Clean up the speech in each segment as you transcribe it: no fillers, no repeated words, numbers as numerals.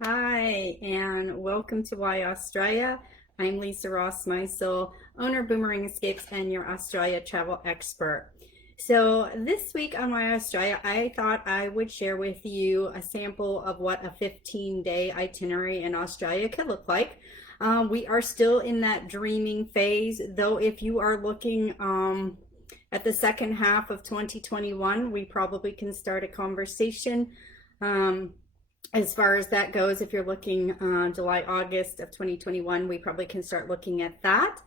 Hi, and welcome to Why Australia. I'm Lisa Rossmeissl, owner of Boomerang Escapes and your Australia travel expert. So this week on Why Australia, I thought I would share with you a sample of what a 15-day itinerary in Australia could look like. We are still in that dreaming phase, though if you are looking at the second half of 2021, we probably can start a conversation. Um, as far as that goes, if you're looking July, August of 2021, we probably can start looking at that.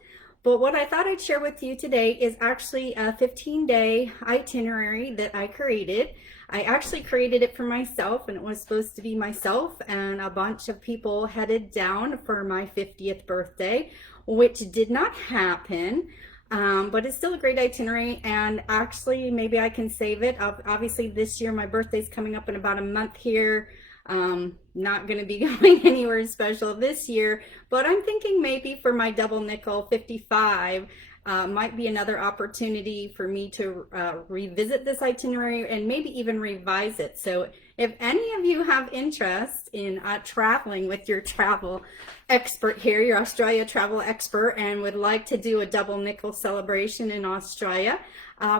But what I thought I'd share with you today is actually a 15-day itinerary that I created. I actually created it for myself, and it was supposed to be myself and a bunch of people headed down for my 50th birthday, which did not happen. But it's still a great itinerary, and actually maybe I can save it. Obviously this year my birthday's coming up in about a month here. Not going to be going anywhere special this year, but I'm thinking maybe for my double nickel 55 might be another opportunity for me to revisit this itinerary and maybe even revise it. So if any of you have interest in traveling with your travel expert here, your Australia travel expert, and would like to do a double nickel celebration in Australia,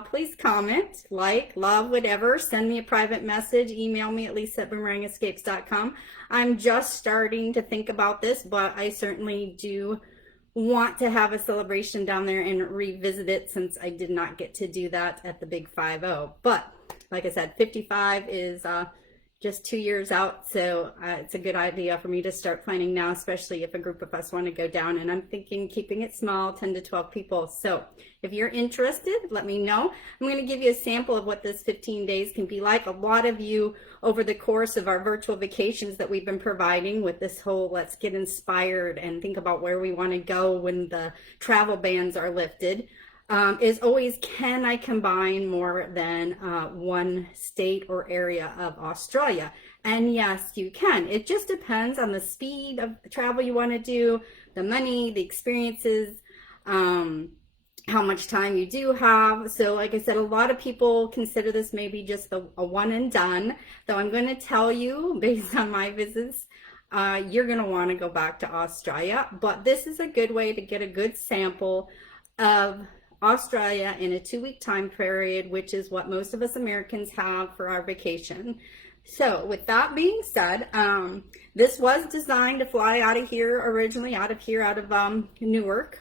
please comment, like, love, whatever. Send me a private message. Email me at lisa@boomerangescapes.com. I'm just starting to think about this, but I certainly do want to have a celebration down there and revisit it since I did not get to do that at the Big 5-0. But like I said, 55 is just 2 years out, so it's a good idea for me to start planning now, especially if a group of us want to go down. And I'm thinking keeping it small, 10 to 12 people. So if you're interested, let me know. I'm going to give you a sample of what this 15 days can be like. A lot of you, over the course of our virtual vacations that we've been providing with this whole let's get inspired and think about where we want to go when the travel bans are lifted, is always, can I combine more than one state or area of Australia? And yes, you can. It just depends on the speed of the travel you want to do, the money, the experiences, how much time you do have. So like I said, a lot of people consider this maybe just a one and done, though I'm going to tell you based on my visits, you're going to want to go back to Australia. But this is a good way to get a good sample of Australia in a 2-week time period, which is what most of us Americans have for our vacation. So with that being said, this was designed to fly out of here originally, out of Newark.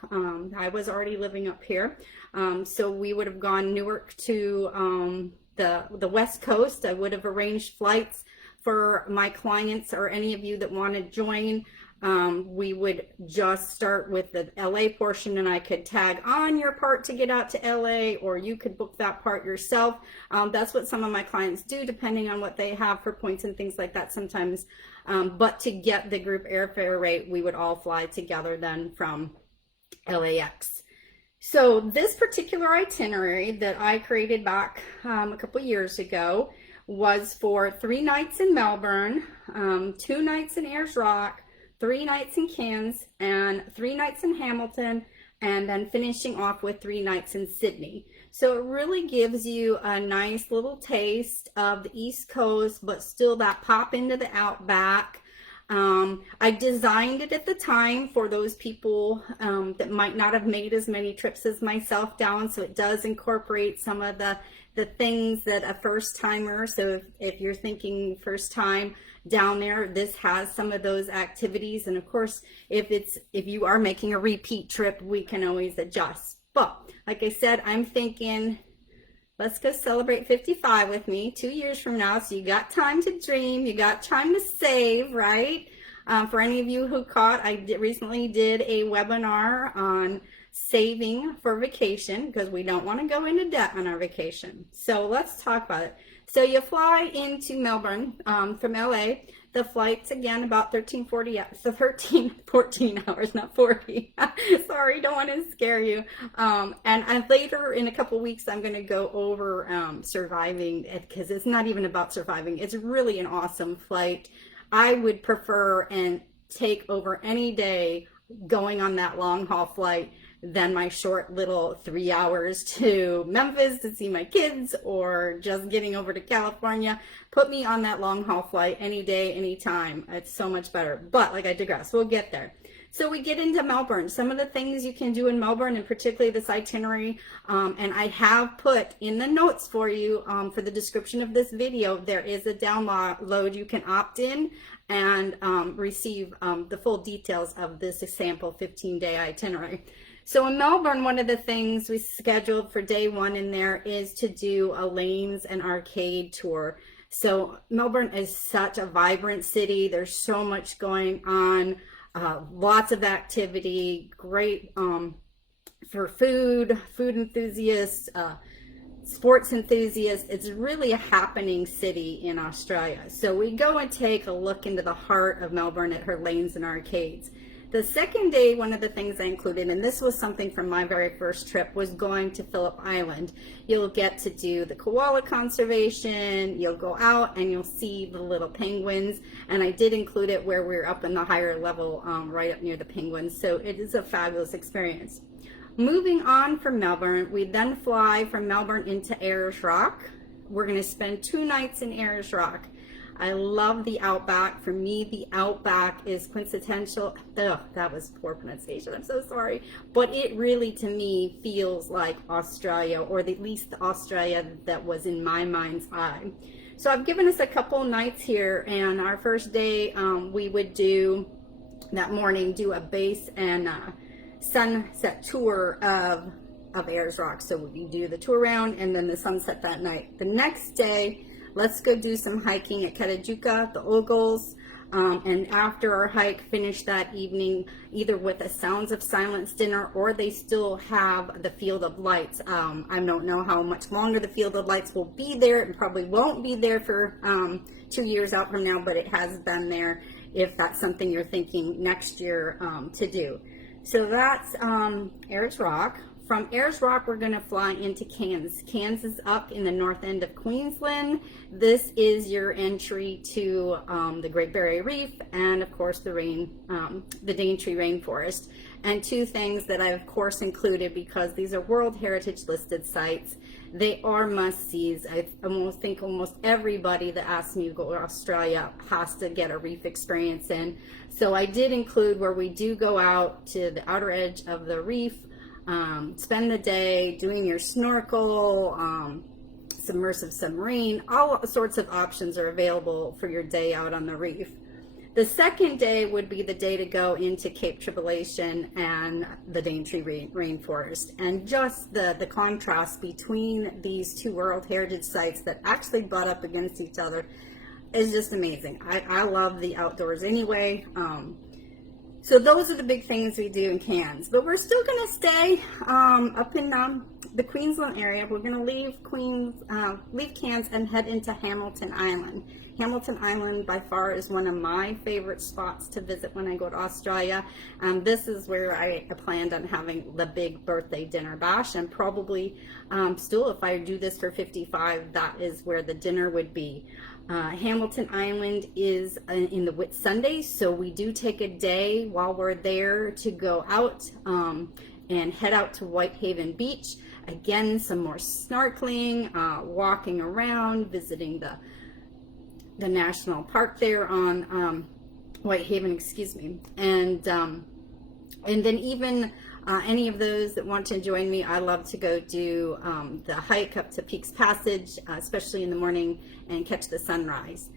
I was already living up here. So we would have gone Newark to the West Coast. I would have arranged flights for my clients or any of you that want to join. We would just start with the LA portion, and I could tag on your part to get out to LA, or you could book that part yourself. That's what some of my clients do, depending on what they have for points and things like that sometimes. But to get the group airfare rate, we would all fly together then from LAX. So this particular itinerary that I created back a couple years ago was for 3 nights in Melbourne, 2 nights in Ayers Rock, 3 nights in Cairns, and 3 nights in Hamilton, and then finishing off with 3 nights in Sydney. So it really gives you a nice little taste of the East Coast, but still that pop into the outback. I designed it at the time for those people that might not have made as many trips as myself down, so it does incorporate some of the things that a first timer, so if you're thinking first time down there, this has some of those activities. And of course, if you are making a repeat trip, we can always adjust. But like I said, I'm thinking let's go celebrate 55 with me 2 years from now. So you got time to dream, you got time to save, right? For any of you who caught, recently did a webinar on saving for vacation, because we don't want to go into debt on our vacation. So let's talk about it. So you fly into Melbourne from LA. The flight's again about 14 hours, not 40. Sorry, don't want to scare you. And later in a couple weeks, I'm going to go over surviving it, because it's not even about surviving. It's really an awesome flight. I would prefer and take over any day going on that long haul flight than my short little 3 hours to Memphis to see my kids, or just getting over to California. Put me on that long haul flight any day, anytime. It's so much better. But like, I digress. We'll get there. So we get into Melbourne. Some of the things you can do in Melbourne, and particularly this itinerary, and I have put in the notes for you for the description of this video, there is a download. You can opt in and receive the full details of this sample 15-day itinerary. So in Melbourne, one of the things we scheduled for day one in there is to do a lanes and arcade tour. So Melbourne is such a vibrant city. There's so much going on. Lots of activity, great for food enthusiasts, sports enthusiasts. It's really a happening city in Australia. So we go and take a look into the heart of Melbourne at her lanes and arcades. The second day, one of the things I included, and this was something from my very first trip, was going to Phillip Island. You'll get to do the koala conservation, you'll go out and you'll see the little penguins, and I did include it where we're up in the higher level, right up near the penguins, so it is a fabulous experience. Moving on from Melbourne, we then fly from Melbourne into Ayers Rock. We're going to spend 2 nights in Ayers Rock. I love the Outback. For me, the Outback is quintessential. Ugh, that was poor pronunciation. I'm so sorry. But it really, to me, feels like Australia, or at least the Australia that was in my mind's eye. So I've given us a couple nights here, and our first day, we would do, that morning, do a base and sunset tour of Ayers Rock. So we do the tour around and then the sunset that night. The next day, let's go do some hiking at Katajuka, the Ogles, and after our hike, finish that evening either with a Sounds of Silence dinner, or they still have the Field of Lights. I don't know how much longer the Field of Lights will be there. It probably won't be there for 2 years out from now, but it has been there if that's something you're thinking next year to do. So that's Ayers Rock. From Ayers Rock, we're going to fly into Cairns. Cairns is up in the north end of Queensland. This is your entry to the Great Barrier Reef and, of course, the Daintree Rainforest. And 2 things that I, of course, included because these are World Heritage listed sites. They are must-sees. I think almost everybody that asks me to go to Australia has to get a reef experience in. So I did include where we do go out to the outer edge of the reef, spend the day doing your snorkel, submersive submarine. All sorts of options are available for your day out on the reef. The second day would be the day to go into Cape Tribulation and the Daintree Rainforest. And just the contrast between these 2 World Heritage sites that actually butt up against each other is just amazing. I love the outdoors anyway. So those are the big things we do in Cairns. But we're still going to stay up in the Queensland area. We're going to leave Cairns and head into Hamilton Island. Hamilton Island by far is one of my favorite spots to visit when I go to Australia. This is where I planned on having the big birthday dinner bash, and probably still, if I do this for 55, that is where the dinner would be. Hamilton Island is in the Whitsunday, so we do take a day while we're there to go out and head out to Whitehaven Beach. Again, some more snorkeling, walking around, visiting the national park there on Whitehaven, excuse me, and then even any of those that want to join me, I love to go do the hike up to Peaks Passage, especially in the morning, and catch the sunrise.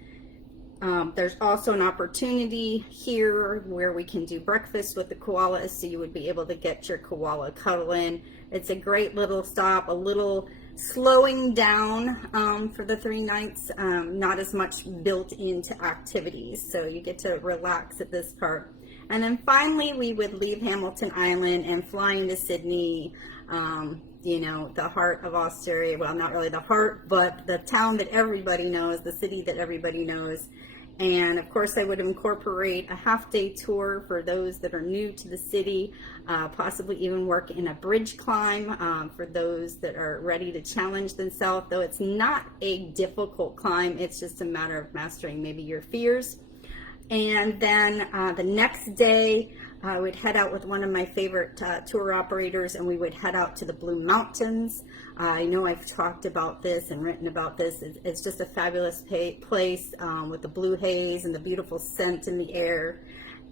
There's also an opportunity here where we can do breakfast with the koalas, so you would be able to get your koala cuddle in. It's a great little stop, a little slowing down for the 3 nights, not as much built into activities, so you get to relax at this part. And then finally, we would leave Hamilton Island and fly into Sydney, you know, the heart of Australia. Well, not really the heart, but the town that everybody knows, the city that everybody knows. And of course, I would incorporate a half-day tour for those that are new to the city, possibly even work in a bridge climb for those that are ready to challenge themselves, though it's not a difficult climb. It's just a matter of mastering maybe your fears. And then the next day, I would head out with one of my favorite tour operators, and we would head out to the Blue Mountains. I know I've talked about this and written about this. It's just a fabulous place with the blue haze and the beautiful scent in the air.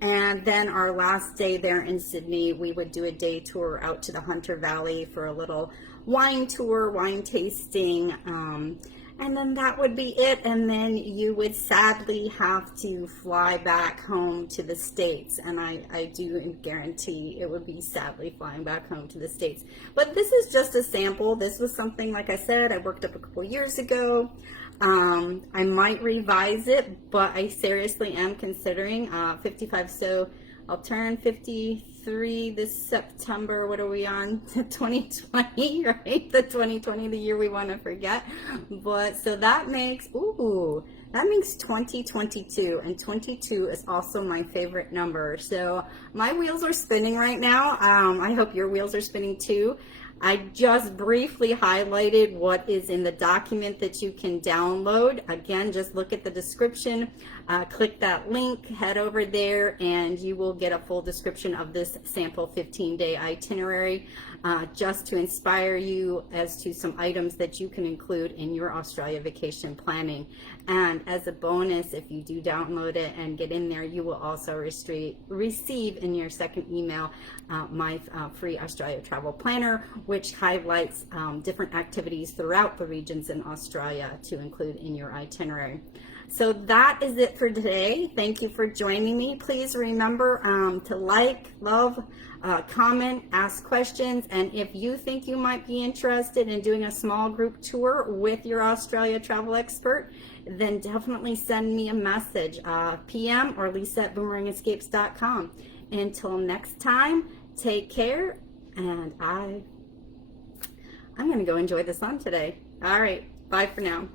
And then our last day there in Sydney, we would do a day tour out to the Hunter Valley for a little wine tour, wine tasting, and then that would be it. And then you would sadly have to fly back home to the States. And I do guarantee it would be sadly flying back home to the States. But this is just a sample. This was something, like I said, I worked up a couple years ago. I might revise it, but I seriously am considering 55. So I'll turn 53 this September. What are we on? 2020, right? The 2020, the year we want to forget. But so that makes, that makes 2022, and 22 is also my favorite number. So my wheels are spinning right now. I hope your wheels are spinning too. I just briefly highlighted what is in the document that you can download. Again, just look at the description, click that link, head over there, and you will get a full description of this sample 15-day itinerary, just to inspire you as to some items that you can include in your Australia vacation planning. And as a bonus, if you do download it and get in there, you will also receive in your second email my free Australia travel planner, which highlights different activities throughout the regions in Australia to include in your itinerary. So that is it for today. Thank you for joining me. Please remember to like, love, comment, ask questions, and if you think you might be interested in doing a small group tour with your Australia travel expert, then definitely send me a message, PM or Lisa@boomerangescapes.com. Until next time, take care, and I'm going to go enjoy the sun today. All right, bye for now.